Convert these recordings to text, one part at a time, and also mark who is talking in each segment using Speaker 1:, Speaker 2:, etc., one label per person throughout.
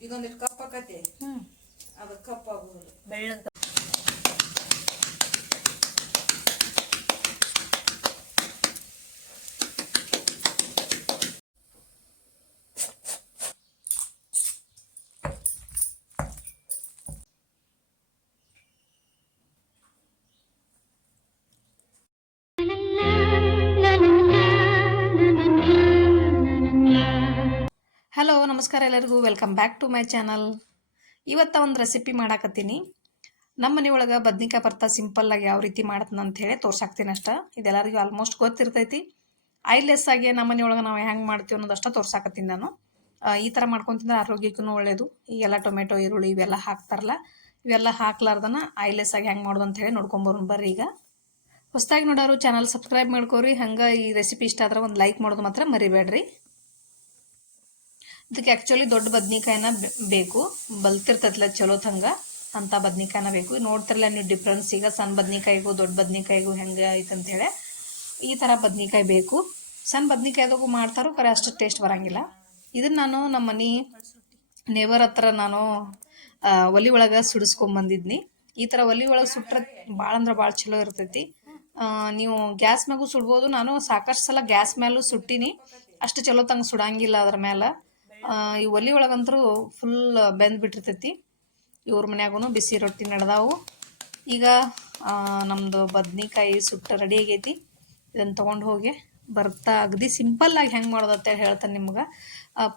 Speaker 1: ಇದೊಂದಿಟ್ಟು cup ಆಕತಿ
Speaker 2: ಹ್ಞೂ
Speaker 1: ಅದು ಕಪ್ ಆಗೋದು
Speaker 2: ಬೆಳ್ಳಗೆ ಹಲೋ ನಮಸ್ಕಾರ ಎಲ್ಲರಿಗೂ. Welcome back to my channel ಇವತ್ತ ಒಂದು ರೆಸಿಪಿ ಮಾಡಾಕತ್ತೀನಿ. ನಮ್ಮ ಮನೆ ಒಳಗೆ ಬದ್ನಿಕಾಯಿ ಬರ್ತಾ ಸಿಂಪಲ್ಲಾಗಿ ಯಾವ ರೀತಿ ಅಂತ ಹೇಳಿ ತೋರ್ಸಾಕ್ತೀನಿ ಅಷ್ಟ. ಇದೆಲ್ಲರಿಗೂ ಆಲ್ಮೋಸ್ಟ್ ಗೊತ್ತಿರ್ತೈತಿ. ಐಲೆಸ್ ಆಗಿ ನಮ್ಮ ಮನೆ ಒಳಗೆ ನಾವು ಹೆಂಗೆ ಮಾಡ್ತೀವಿ ಅನ್ನೋದಷ್ಟ ತೋರ್ಸಾಕತ್ತೀನಿ ನಾನು. ಈ ಥರ ಮಾಡ್ಕೊಂತಿಂದ್ರೆ ಆರೋಗ್ಯಕ್ಕೂ ಒಳ್ಳೇದು. ಈಗೆಲ್ಲ ಟೊಮೆಟೊ, ಈರುಳ್ಳಿ ಇವೆಲ್ಲ ಹಾಕ್ತಾರಲ್ಲ, ಇವೆಲ್ಲ ಹಾಕ್ಲಾರ್ದನ ಐಲೆಸ್ ಆಗಿ ಹೆಂಗೆ ಮಾಡೋದು ಅಂತ ಹೇಳಿ ನೋಡ್ಕೊಂಬರೋಣ ಬರ್ರಿ ಈಗ. ಹೊಸದಾಗಿ ನೋಡೋರು ಚಾನಲ್ ಸಬ್ಸ್ಕ್ರೈಬ್ ಮಾಡ್ಕೋರಿ. ಹಂಗೆ ಈ ರೆಸಿಪಿ ಇಷ್ಟ ಆದ್ರೆ ಒಂದು ಲೈಕ್ ಮಾಡೋದು ಮಾತ್ರ ಮರಿಬೇಡ್ರಿ. ಇದಕ್ಕೆ ಆ್ಯಕ್ಚುಲಿ ದೊಡ್ಡ ಬದ್ನಿಕಾಯಿನ ಬೇಕು. ಬಲ್ತಿರ್ತೈತಲ್ಲ ಚಲೋ ತಂಗ. ಅಂಥ ಬದ್ನಿಕಾಯಿನ ಬೇಕು. ನೋಡ್ತಿರಲ್ಲ ನೀವು ಡಿಫ್ರೆನ್ಸ್ ಈಗ ಸಣ್ಣ ಬದ್ನಿಕಾಯಿಗೂ, ದೊಡ್ಡ ಬದ್ನಿಕಾಯಿಗೂ ಹೆಂಗೆ ಐತೆ ಅಂತೇಳಿ ಈ ಥರ ಬದ್ನಿಕಾಯಿ ಬೇಕು. ಸಣ್ಣ ಬದ್ನಿಕಾಯ್ದಾಗೂ ಮಾಡ್ತಾರೋ ಕರೆ ಅಷ್ಟು ಟೇಸ್ಟ್ ಬರಂಗಿಲ್ಲ. ಇದನ್ನು ನಾನು ನಮ್ಮ ಮನೆ ನೇವರ್ ಹತ್ರ ನಾನು ಒಲೆ ಒಳಗೆ ಸುಡಿಸ್ಕೊಂಬಂದಿದ್ನಿ ಈ ಥರ ಒಲಿ ಒಳಗೆ ಸುಟ್ರೆ ಭಾಳ ಅಂದ್ರೆ ಭಾಳ ಚಲೋ ಇರ್ತೈತಿ. ನೀವು ಗ್ಯಾಸ್ ಮ್ಯಾಗೂ ಸುಡ್ಬೋದು. ನಾನು ಸಾಕಷ್ಟು ಸಲ ಗ್ಯಾಸ್ ಮೇಲೂ ಸುಟ್ಟಿನಿ. ಅಷ್ಟು ಚಲೋ ತಂಗೆ ಸುಡಂಗಿಲ್ಲ ಅದ್ರ ಮೇಲೆ ಈ ಒಲಿ ಒಳಗಂತೂ ಫುಲ್ ಬೆಂದ್ ಬಿಟ್ಟಿರ್ತೈತಿ. ಇವ್ರ ಮನ್ಯಾಗೂ ಬಿಸಿ ರೊಟ್ಟಿ ನಡೆದಾವು. ಈಗ ನಮ್ಮದು ಬದ್ನಿಕಾಯಿ ಸುಟ್ಟು ರೆಡಿ ಆಗೈತಿ. ಇದನ್ನು ತೊಗೊಂಡು ಹೋಗಿ ಬರ್ತಾ ಅಗದಿ ಸಿಂಪಲ್ಲಾಗಿ ಹೆಂಗೆ ಮಾಡೋದು ಅಂತೇಳಿ ಹೇಳ್ತಾನೆ ನಿಮ್ಗೆ.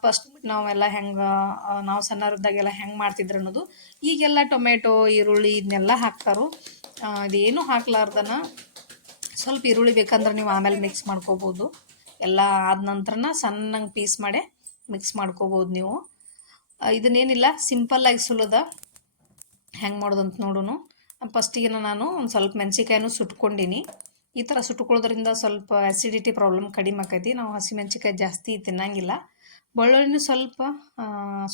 Speaker 2: ಫಸ್ಟ್ ನಾವೆಲ್ಲ ಹೆಂಗೆ ನಾವು ಸಣ್ಣವ್ರಿದ್ದಾಗೆಲ್ಲ ಹೆಂಗೆ ಮಾಡ್ತಿದ್ರು ಅನ್ನೋದು. ಈಗೆಲ್ಲ ಟೊಮೆಟೊ, ಈರುಳ್ಳಿ ಇದನ್ನೆಲ್ಲ ಹಾಕ್ತಾರೋ. ಇದೇನು ಹಾಕ್ಲಾರ್ದನ ಸ್ವಲ್ಪ ಈರುಳ್ಳಿ ಬೇಕಂದ್ರೆ ನೀವು ಆಮೇಲೆ ಮಿಕ್ಸ್ ಮಾಡ್ಕೋಬೋದು. ಎಲ್ಲ ಆದ ನಂತರನ ಸಣ್ಣಂಗೆ ಪೀಸ್ ಮಾಡಿ ಮಿಕ್ಸ್ ಮಾಡ್ಕೋಬೋದು ನೀವು. ಇದನ್ನೇನಿಲ್ಲ ಸಿಂಪಲ್ಲಾಗಿ ಸುಲದ ಹೆಂಗೆ ಮಾಡೋದಂತ ನೋಡೋನು. ಫಸ್ಟಿಗೆ ನಾನು ಒಂದು ಸ್ವಲ್ಪ ಮೆಣಸಿಕಾಯಿನೂ ಸುಟ್ಕೊಂಡಿನಿ. ಈ ಥರ ಸುಟ್ಕೊಳ್ಳೋದ್ರಿಂದ ಸ್ವಲ್ಪ ಆ್ಯಸಿಡಿಟಿ ಪ್ರಾಬ್ಲಮ್ ಕಡಿಮೆ ಆಕೈತಿ. ನಾವು ಹಸಿಮೆಣ್ಸಿಕಾಯಿ ಜಾಸ್ತಿ ತಿನ್ನಂಗಿಲ್ಲ. ಬೆಳ್ಳುಳ್ಳಿನೂ ಸ್ವಲ್ಪ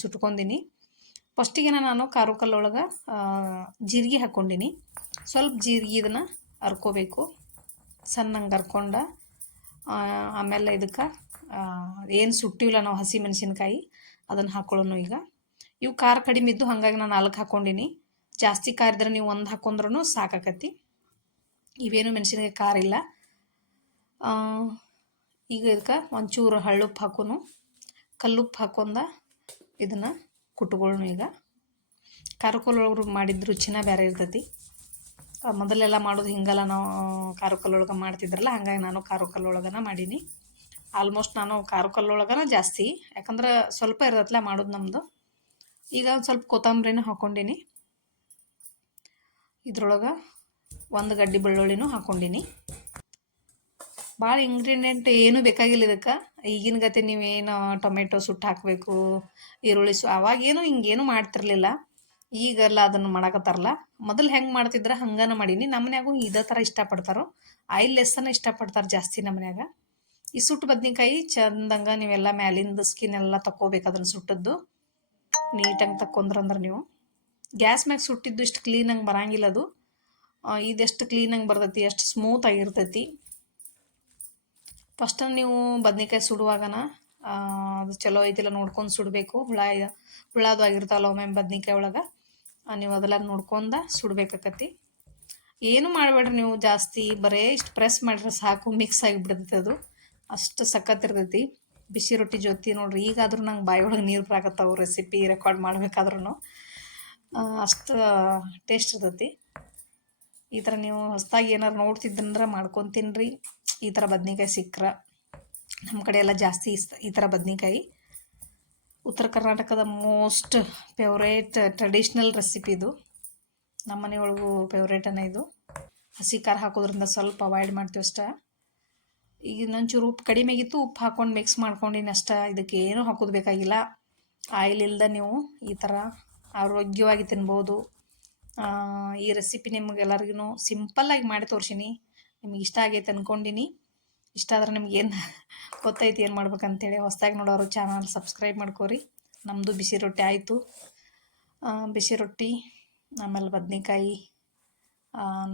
Speaker 2: ಸುಟ್ಕೊಂಡಿನಿ. ಫಸ್ಟಿಗೆ ನಾನು ಖಾರ ಕಲ್ಲೊಳಗೆ ಜೀರಿಗೆ ಹಾಕ್ಕೊಂಡಿನಿ ಸ್ವಲ್ಪ ಜೀರಿಗೆ ಇದನ್ನು ಅರ್ಕೋಬೇಕು. ಸಣ್ಣಂಗೆ ಅರ್ಕೊಂಡು ಆಮೇಲೆ ಇದಕ್ಕೆ ಏನು ಸುಟ್ಟಿಲ್ಲ ನಾವು ಹಸಿ ಮೆಣಸಿನ್ಕಾಯಿ, ಅದನ್ನು ಹಾಕೊಳ್ಳೋನು ಈಗ. ಇವು ಖಾರ ಕಡಿಮೆ ಇದ್ದು ಹಾಗಾಗಿ ನಾನು ನಾಲ್ಕು ಹಾಕ್ಕೊಂಡಿನಿ ಜಾಸ್ತಿ ಖಾರ ಇದ್ರೆ ನೀವು ಒಂದು ಹಾಕೊಂಡ್ರೂ ಸಾಕಾಕತಿ ಇವೇನು ಮೆಣಸಿನಕಾಯಿ ಖಾರ ಇಲ್ಲ. ಈಗ ಇದಕ್ಕೆ ಒಂಚೂರು ಹಳ್ಳುಪ್ಪು ಹಾಕೋನು. ಕಲ್ಲುಪ್ಪು ಹಾಕೊಂಡ ಇದನ್ನು ಕುಟ್ಕೊಳ್ಳೋಣ ಈಗ. ಖಾರಕೊಳೊಳಗೆ ಮಾಡಿದ ರುಚಿನ ಬೇರೆ ಇರ್ತೈತಿ. ಮೊದಲೆಲ್ಲ ಮಾಡೋದು ಹಿಂಗೆಲ್ಲ ನಾವು ಖಾರಕಲ್ಲೊಳಗೆ ಮಾಡ್ತಿದ್ರಲ್ಲ, ಹಾಗಾಗಿ ನಾನು ಖಾರಕಲ್ಲೊಳಗನ ಮಾಡೀನಿ. ಆಲ್ಮೋಸ್ಟ್ ನಾನು ಖಾರಕಲ್ಲೊಳಗನ ಜಾಸ್ತಿ. ಯಾಕಂದ್ರೆ ಸ್ವಲ್ಪ ಇರತ್ತಲ್ಲ ಮಾಡೋದು ನಮ್ಮದು ಈಗ ಒಂದು ಸ್ವಲ್ಪ ಕೊತ್ತಂಬರಿನೂ ಹಾಕೊಂಡಿನಿ. ಇದ್ರೊಳಗೆ ಒಂದು ಗಡ್ಡಿ ಬೆಳ್ಳುಳ್ಳಿನೂ ಹಾಕೊಂಡಿನಿ. ಭಾಳ ಇಂಗ್ರೀಡಿಯೆಂಟ್ ಏನೂ ಬೇಕಾಗಿಲ್ಲ ಇದಕ್ಕೆ. ಈಗಿನ ಗತೆ ನೀವೇನು ಟೊಮೆಟೊ ಸುಟ್ಟು ಹಾಕಬೇಕು, ಈರುಳ್ಳಿ ಸು, ಅವಾಗೇನು ಹಿಂಗೇನು ಮಾಡ್ತಿರ್ಲಿಲ್ಲ. ಈಗೆಲ್ಲ ಅದನ್ನು ಮಾಡಕತ್ತಾರಲ್ಲ ಮೊದಲು ಹೆಂಗೆ ಮಾಡ್ತಿದ್ರೆ ಹಂಗನ ಮಾಡೀನಿ. ನಮ್ಮನ್ಯಾಗೂ ಇದೇ ಥರ ಇಷ್ಟಪಡ್ತಾರೋ ಆಯಿಲ್ ಲೆಸ್ಸನ್ನು ಇಷ್ಟಪಡ್ತಾರೆ ಜಾಸ್ತಿ ನಮ್ಮ ಮನ್ಯಾಗ. ಈ ಸುಟ್ಟು ಬದ್ನಿಕಾಯಿ ಚಂದಂಗ ನೀವೆಲ್ಲ ಮ್ಯಾಲಿಂದ ಸ್ಕಿನ್ ಎಲ್ಲ ತಕ್ಕೋಬೇಕು ಅದನ್ನು ಸುಟ್ಟದ್ದು. ನೀಟಾಗಿ ತಕ್ಕೊಂಡ್ರಂದ್ರೆ ನೀವು. ಗ್ಯಾಸ್ ಮ್ಯಾಗ ಸುಟ್ಟಿದ್ದು ಇಷ್ಟು ಕ್ಲೀನಾಗಿ ಬರಂಗಿಲ್ಲ ಅದು. ಇದೆಷ್ಟು ಕ್ಲೀನಾಗಿ ಬರ್ತೈತಿ ಎಷ್ಟು ಸ್ಮೂತ್ ಆಗಿರ್ತೈತಿ. ಫಸ್ಟ್ ನೀವು ಬದ್ನಿಕಾಯಿ ಸುಡುವಾಗನ ಅದು ಚಲೋ ಐತಿಲ್ಲ ನೋಡ್ಕೊಂಡು ಸುಡಬೇಕು. ಹುಳ ಹುಳದು ಆಗಿರ್ತಾವಲ್ಲ ಒಮ್ಮೆ ಬದ್ನಿಕಾಯಿ ಒಳಗೆ ನೀವು ಅದೆಲ್ಲ ನೋಡ್ಕೊಂಡ ಸುಡ್ಬೇಕಾಕತಿ ಏನು ಮಾಡಬೇಡ್ರಿ ನೀವು ಜಾಸ್ತಿ, ಬರೇ ಇಷ್ಟು ಪ್ರೆಸ್ ಮಾಡಿದ್ರೆ ಸಾಕು ಮಿಕ್ಸ್ ಆಗಿಬಿಡ್ತೈತೆ ಅದು. ಅಷ್ಟು ಸಖತ್ ಇರ್ತೈತಿ. ಬಿಸಿ ರೊಟ್ಟಿ ಜೊತೆ ನೋಡ್ರಿ, ಈಗಾದ್ರೂ ನಂಗೆ ಬಾಯಿ ಒಳಗೆ ನೀರು ಬರಾಕತ್ತಾವು ರೆಸಿಪಿ ರೆಕಾರ್ಡ್ ಮಾಡ್ಬೇಕಾದ್ರೂ ಅಷ್ಟು ಟೇಸ್ಟ್ ಇರ್ತೈತಿ. ಈ ಥರ ನೀವು ಹೊಸ್ದಾಗಿ ಏನಾರು ನೋಡ್ತಿದ್ದಂದ್ರೆ ಮಾಡ್ಕೊಂಡು ತಿನ್ನಿರಿ ಈ ಥರ ಬದ್ನಿಕಾಯಿ ಸಿಕ್ಕ್ರ ನಮ್ಮ ಕಡೆ ಎಲ್ಲ ಜಾಸ್ತಿ ಈ ಥರ ಬದ್ನಿಕಾಯಿ. ಉತ್ತರ ಕರ್ನಾಟಕದ ಮೋಸ್ಟ್ ಫೇವ್ರೇಟ್ ಟ್ರೆಡಿಷ್ನಲ್ ರೆಸಿಪಿ ಇದು. ನಮ್ಮ ಮನೆಯೊಳಗೂ ಫೇವ್ರೇಟನೇ ಇದು. ಹಸಿ ಖಾರ ಹಾಕೋದ್ರಿಂದ ಸ್ವಲ್ಪ ಅವಾಯ್ಡ್ ಮಾಡ್ತೀವಿ ಅಷ್ಟೇ. ಈಗ ಇನ್ನೊಂಚೂರು ಉಪ್ಪು ಕಡಿಮೆ ಆಗಿತ್ತು, ಉಪ್ಪು ಹಾಕೊಂಡು ಮಿಕ್ಸ್ ಮಾಡ್ಕೊಂಡಿನ ಅಷ್ಟ ಇದಕ್ಕೆ ಏನೂ ಹಾಕೋದು ಬೇಕಾಗಿಲ್ಲ. ಆಯಿಲ್ ಇಲ್ಲದೆ ನೀವು ಈ ಥರ ಆರೋಗ್ಯವಾಗಿ ತಿನ್ಬೋದು. ಈ ರೆಸಿಪಿ ನಿಮಗೆಲ್ಲರಿಗೂ ಸಿಂಪಲ್ಲಾಗಿ ಮಾಡಿ ತೋರಿಸಿನಿ. ನಿಮ್ಗೆ ಇಷ್ಟ ಆಗೈತೆ ಅಂದ್ಕೊಂಡಿನಿ ಇಷ್ಟ ಆದ್ರೆ ನಿಮ್ಗೆ ಏನು ಗೊತ್ತೈತಿ ಏನು ಮಾಡ್ಬೇಕಂತೇಳಿ ಹೊಸ್ದಾಗಿ ನೋಡೋರು ಚಾನಲ್ ಸಬ್ಸ್ಕ್ರೈಬ್ ಮಾಡ್ಕೋರಿ. ನಮ್ಮದು ಬಿಸಿ ರೊಟ್ಟಿ ಆಯಿತು. ಬಿಸಿ ರೊಟ್ಟಿ, ಆಮೇಲೆ ಬದ್ನೆಕಾಯಿ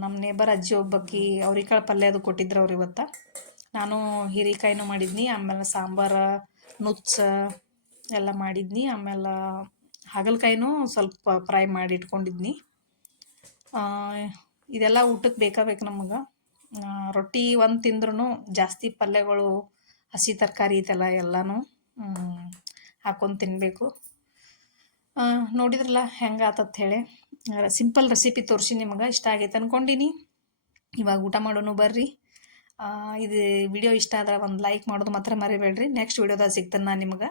Speaker 2: ನಮ್ಮ ನೇಬರ್ ಅಜ್ಜಿ ಒಬ್ಬಕ್ಕಿ ಅವ್ರಿಕಾಳು ಪಲ್ಯ ಅದು ಕೊಟ್ಟಿದ್ರು ಅವ್ರು ಇವತ್ತು. ನಾನು ಹೀರೆಕಾಯಿನೂ ಮಾಡಿದ್ನಿ, ಆಮೇಲೆ ಸಾಂಬಾರು, ನುಚ್ಚ ಎಲ್ಲ ಮಾಡಿದ್ನಿ. ಆಮೇಲೆ ಹಾಗಲಕಾಯಿನೂ ಸ್ವಲ್ಪ ಫ್ರೈ ಮಾಡಿ ಇಟ್ಕೊಂಡಿದ್ನಿ ಇದೆಲ್ಲ ಊಟಕ್ಕೆ ಬೇಕಾಬೇಕು ನಮಗೆ? ರೊಟ್ಟಿ ಒಂದು ತಿಂದ್ರೂ ಜಾಸ್ತಿ ಪಲ್ಯಗಳು, ಹಸಿ ತರಕಾರಿ ಇದೆಲ್ಲ ಎಲ್ಲನೂ ಹಾಕೊಂಡು ತಿನ್ನಬೇಕು ನೋಡಿದ್ರಲ್ಲ ಹೆಂಗೆ ಆತತ್ ಹೇಳಿ? ಸಿಂಪಲ್ ರೆಸಿಪಿ ತೋರಿಸಿ ನಿಮಗೆ, ಇಷ್ಟ ಆಗೈತೆ ಅಂದ್ಕೊಂಡಿನಿ ಇವಾಗ ಊಟ ಮಾಡೋನು ಬರ್ರಿ. ಇದು ವಿಡಿಯೋ ಇಷ್ಟ ಆದ್ರೆ ಒಂದು ಲೈಕ್ ಮಾಡೋದು ಮಾತ್ರ ಮರಿಬೇಡ್ರಿ. ನೆಕ್ಸ್ಟ್ ವಿಡಿಯೋದಾಗ ಸಿಗ್ತಾನೆ ನಾನು ನಿಮ್ಗೆ.